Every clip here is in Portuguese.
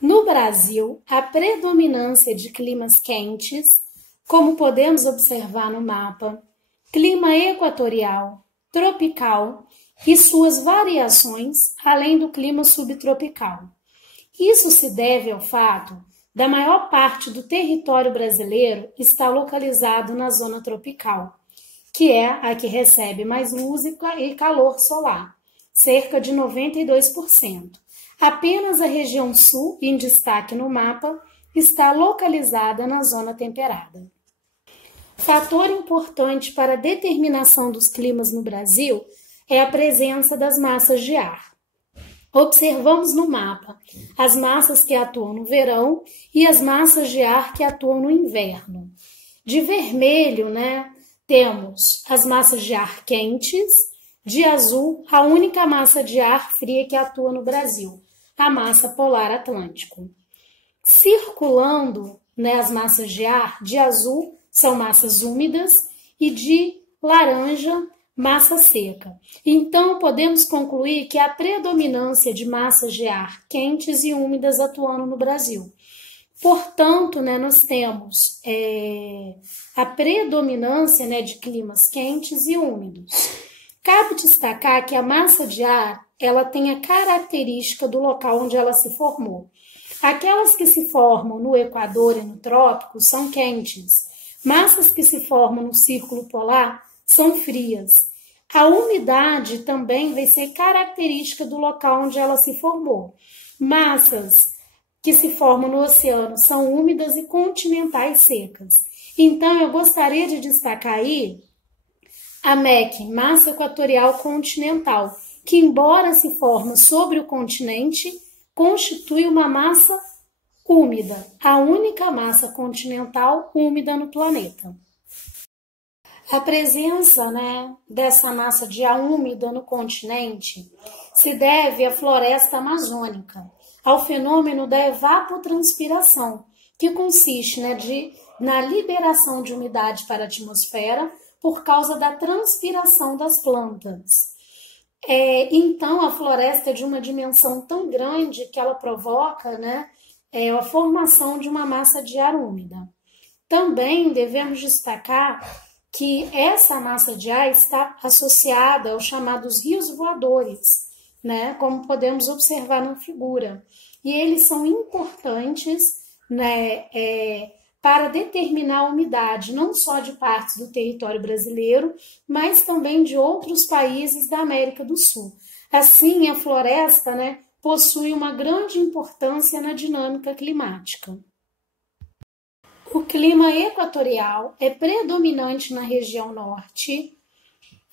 No Brasil, a predominância de climas quentes, como podemos observar no mapa, clima equatorial, tropical e suas variações, além do clima subtropical. Isso se deve ao fato da maior parte do território brasileiro estar localizado na zona tropical, que é a que recebe mais luz e calor solar, cerca de 92%. Apenas a região sul, em destaque no mapa, está localizada na zona temperada. Fator importante para a determinação dos climas no Brasil é a presença das massas de ar. Observamos no mapa as massas que atuam no verão e as massas de ar que atuam no inverno. De vermelho, temos as massas de ar quentes, de azul, a única massa de ar fria que atua no Brasil, a massa polar atlântico. Circulando, as massas de ar, de azul são massas úmidas e de laranja, massa seca. Então, podemos concluir que a predominância de massas de ar quentes e úmidas atuando no Brasil. Portanto, nós temos a predominância de climas quentes e úmidos. Cabe destacar que a massa de ar ela tem a característica do local onde ela se formou. Aquelas que se formam no Equador e no Trópico são quentes. Massas que se formam no Círculo Polar são frias. A umidade também vai ser característica do local onde ela se formou. Massas que se formam no oceano são úmidas e continentais secas. Então, eu gostaria de destacar aí a MEC, massa equatorial continental, que embora se forme sobre o continente, constitui uma massa úmida, a única massa continental úmida no planeta. A presença dessa massa de ar úmida no continente se deve à floresta amazônica, ao fenômeno da evapotranspiração, que consiste na liberação de umidade para a atmosfera por causa da transpiração das plantas. Então, a floresta é de uma dimensão tão grande que ela provoca a formação de uma massa de ar úmida. Também devemos destacar que essa massa de ar está associada aos chamados rios voadores, como podemos observar na figura. E eles são importantes para determinar a umidade, não só de partes do território brasileiro, mas também de outros países da América do Sul. Assim, a floresta possui uma grande importância na dinâmica climática. O clima equatorial é predominante na região norte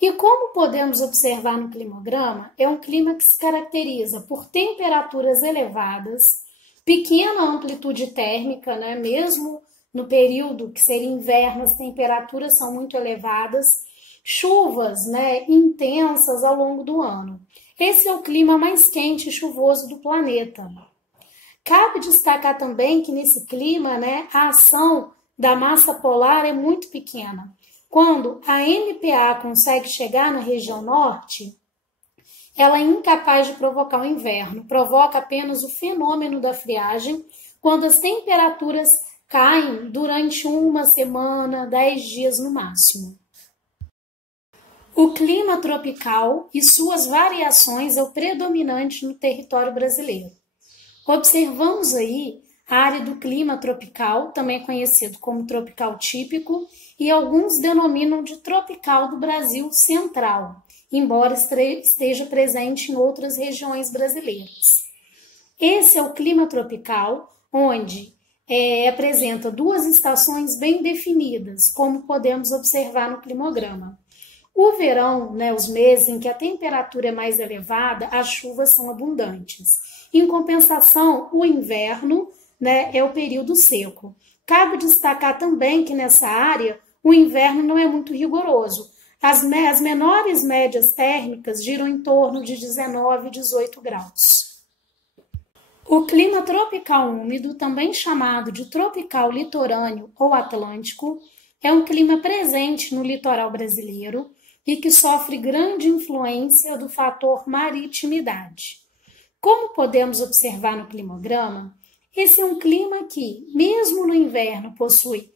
e, como podemos observar no climograma, é um clima que se caracteriza por temperaturas elevadas, pequena amplitude térmica, mesmo no período que seria inverno, as temperaturas são muito elevadas, chuvas intensas ao longo do ano. Esse é o clima mais quente e chuvoso do planeta. Cabe destacar também que nesse clima, a ação da massa polar é muito pequena. Quando a MPA consegue chegar na região norte, ela é incapaz de provocar o inverno, provoca apenas o fenômeno da friagem, quando as temperaturas caem durante uma semana, 10 dias no máximo. O clima tropical e suas variações é o predominante no território brasileiro. Observamos aí a área do clima tropical, também conhecido como tropical típico, e alguns denominam de tropical do Brasil central, embora esteja presente em outras regiões brasileiras. Esse é o clima tropical, onde apresenta duas estações bem definidas, como podemos observar no climograma. O verão, os meses em que a temperatura é mais elevada, as chuvas são abundantes. Em compensação, o inverno, é o período seco. Cabe destacar também que nessa área o inverno não é muito rigoroso. As menores médias térmicas giram em torno de 19 e 18 graus. O clima tropical úmido, também chamado de tropical litorâneo ou atlântico, é um clima presente no litoral brasileiro e que sofre grande influência do fator maritimidade. Como podemos observar no climograma, Esse é um clima que, mesmo no inverno, possui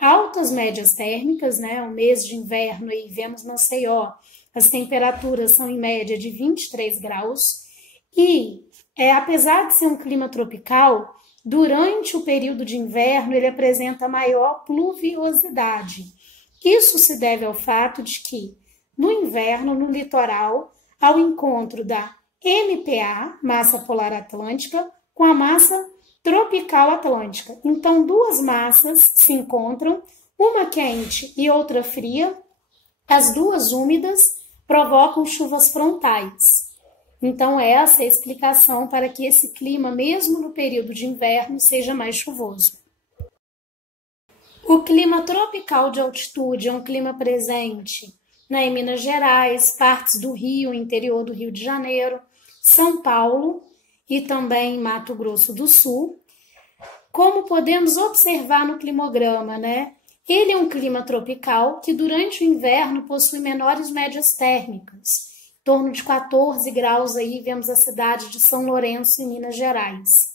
altas médias térmicas, né? O mês de inverno, aí vemos Maceió, as temperaturas são em média de 23 graus. E, apesar de ser um clima tropical, durante o período de inverno ele apresenta maior pluviosidade. Isso se deve ao fato de que, no inverno, no litoral, há o encontro da MPA, massa polar atlântica, com a massa tropical atlântica. Então, duas massas se encontram, uma quente e outra fria. As duas úmidas provocam chuvas frontais. Então, essa é a explicação para que esse clima, mesmo no período de inverno, seja mais chuvoso. O clima tropical de altitude é um clima presente em Minas Gerais, partes do Rio, interior do Rio de Janeiro, São Paulo e também em Mato Grosso do Sul. Como podemos observar no climograma, né? Ele é um clima tropical que durante o inverno possui menores médias térmicas, em torno de 14 graus, aí vemos a cidade de São Lourenço, em Minas Gerais.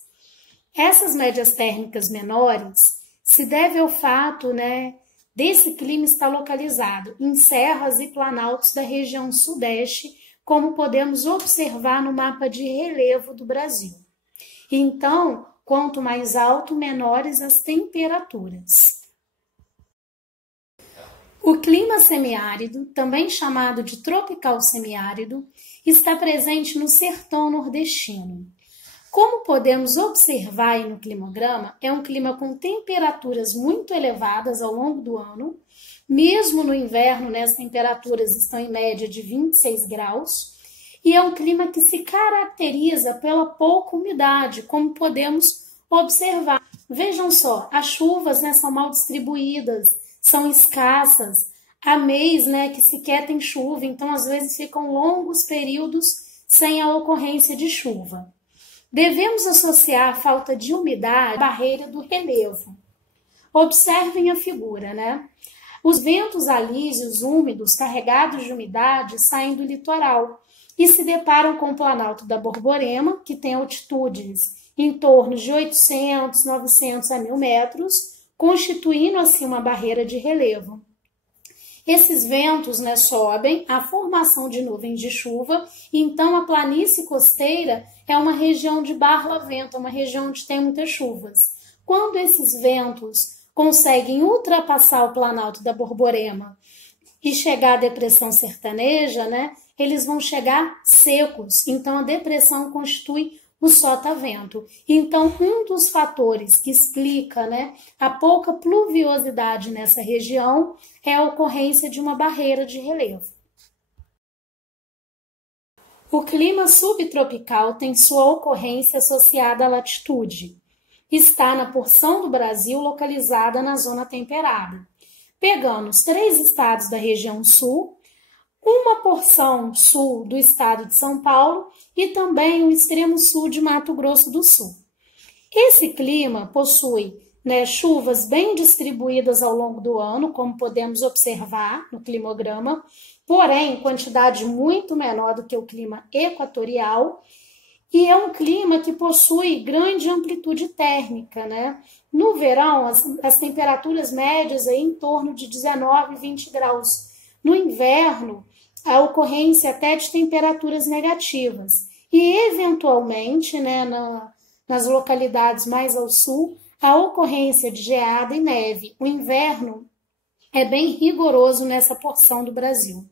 Essas médias térmicas menores se deve ao fato, né, desse clima estar localizado em serras e planaltos da região sudeste, como podemos observar no mapa de relevo do Brasil. Então, quanto mais alto, menores as temperaturas. O clima semiárido, também chamado de tropical semiárido, está presente no sertão nordestino. Como podemos observar aí no climograma, é um clima com temperaturas muito elevadas ao longo do ano. Mesmo no inverno, né, as temperaturas estão em média de 26 graus. E é um clima que se caracteriza pela pouca umidade, como podemos observar. Vejam só, as chuvas, né, são mal distribuídas, são escassas. Há mês, né, que sequer tem chuva, então às vezes ficam longos períodos sem a ocorrência de chuva. Devemos associar a falta de umidade à barreira do relevo. Observem a figura, né? Os ventos alísios úmidos, carregados de umidade, saem do litoral e se deparam com o Planalto da Borborema, que tem altitudes em torno de 800, 900 a 1.000 metros, constituindo assim uma barreira de relevo. Esses ventos, né, sobem a formação de nuvens de chuva, e então a planície costeira é uma região de barro-vento, uma região onde tem muitas chuvas. Quando esses ventos conseguem ultrapassar o Planalto da Borborema e chegar à depressão sertaneja, né, eles vão chegar secos, então a depressão constitui o sotavento. Então, um dos fatores que explica, né, a pouca pluviosidade nessa região é a ocorrência de uma barreira de relevo. O clima subtropical tem sua ocorrência associada à latitude. Está na porção do Brasil localizada na zona temperada. Pegando os 3 estados da região sul, uma porção sul do estado de São Paulo e também o extremo sul de Mato Grosso do Sul. Esse clima possui, né, chuvas bem distribuídas ao longo do ano, como podemos observar no climograma, porém quantidade muito menor do que o clima equatorial, e é um clima que possui grande amplitude térmica, né? No verão, as temperaturas médias aí em torno de 19 e 20 graus. No inverno, a ocorrência até de temperaturas negativas. E, eventualmente, né, nas localidades mais ao sul, a ocorrência de geada e neve. O inverno é bem rigoroso nessa porção do Brasil.